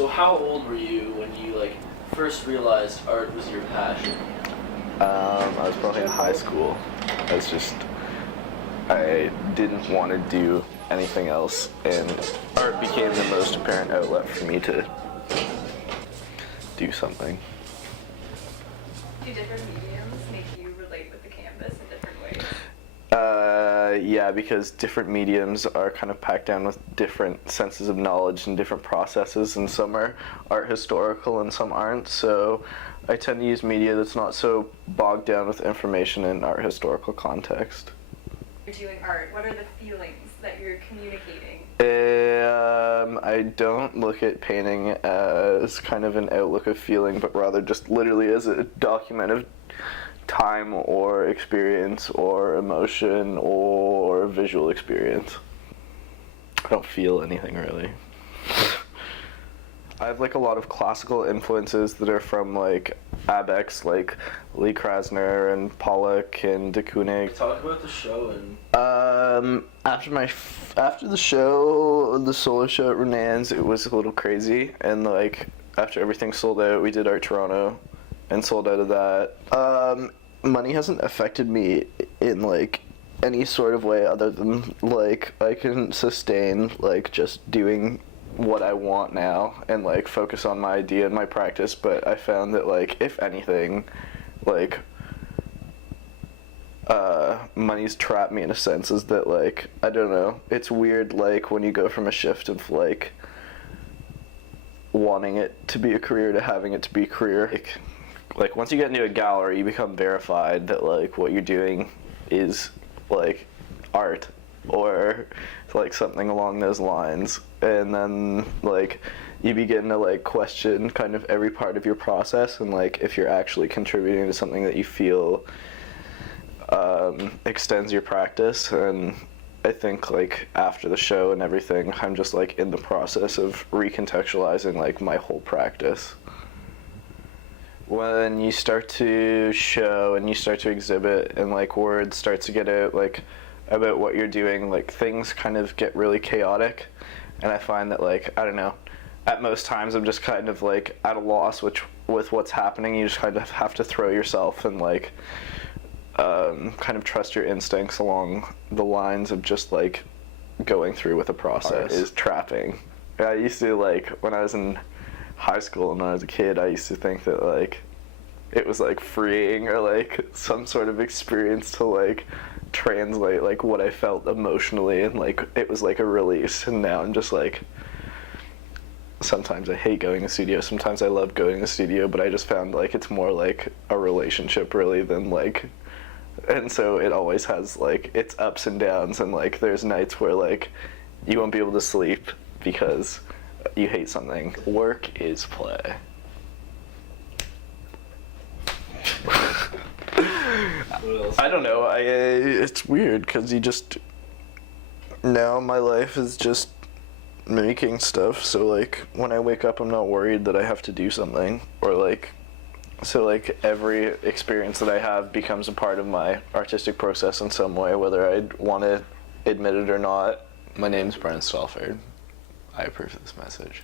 So how old were you when you first realized art was your passion? I was probably in high school. I didn't want to do anything else, and art became the most apparent outlet for me to do something. Do different mediums make you relate with the canvas in different ways? Yeah, because different mediums are kind of packed down with different senses of knowledge and different processes, and some are art historical and some aren't, so I tend to use media that's not so bogged down with information in art historical context. You're doing art, what are the feelings that you're communicating? I don't look at painting as kind of an outlook of feeling, but rather just literally as a document of time or experience or emotion or visual experience. I don't feel anything really. I have a lot of classical influences that are from Abex, like Lee Krasner and Pollock and de Kooning. Talk about the show and After the show, the solo show at Renan's, it was a little crazy, and after everything sold out, we did Art Toronto and sold out of that. Money hasn't affected me in any sort of way other than I can sustain just doing what I want now and focus on my idea and my practice, but I found that if anything money's trapped me in a sense, is that I don't know, it's weird when you go from a shift of wanting it to be a career to having it to be a career. Once you get into a gallery, you become verified that what you're doing is art or something along those lines, and then you begin to question kind of every part of your process, and if you're actually contributing to something that you feel extends your practice. And I think after the show and everything, I'm just in the process of recontextualizing my whole practice. When you start to show and you start to exhibit and word starts to get out about what you're doing, things kind of get really chaotic, and I find that I don't know, at most times I'm just kind of at a loss with what's happening. You just kind of have to throw yourself and kind of trust your instincts along the lines of just going through with a process. Art is trapping. I used to when I was in high school and when I was a kid, I used to think that it was freeing or some sort of experience to translate what I felt emotionally, and it was a release. And now I'm just sometimes I hate going to the studio, sometimes I love going to the studio, but I just found it's more a relationship really than and so it always has its ups and downs, and there's nights where you won't be able to sleep because you hate something. Work is play. I don't know, it's weird because now my life is just making stuff, so when I wake up I'm not worried that I have to do something, or so every experience that I have becomes a part of my artistic process in some way, whether I'd want to admit it or not. My name's Brian Stalford. I approve of this message.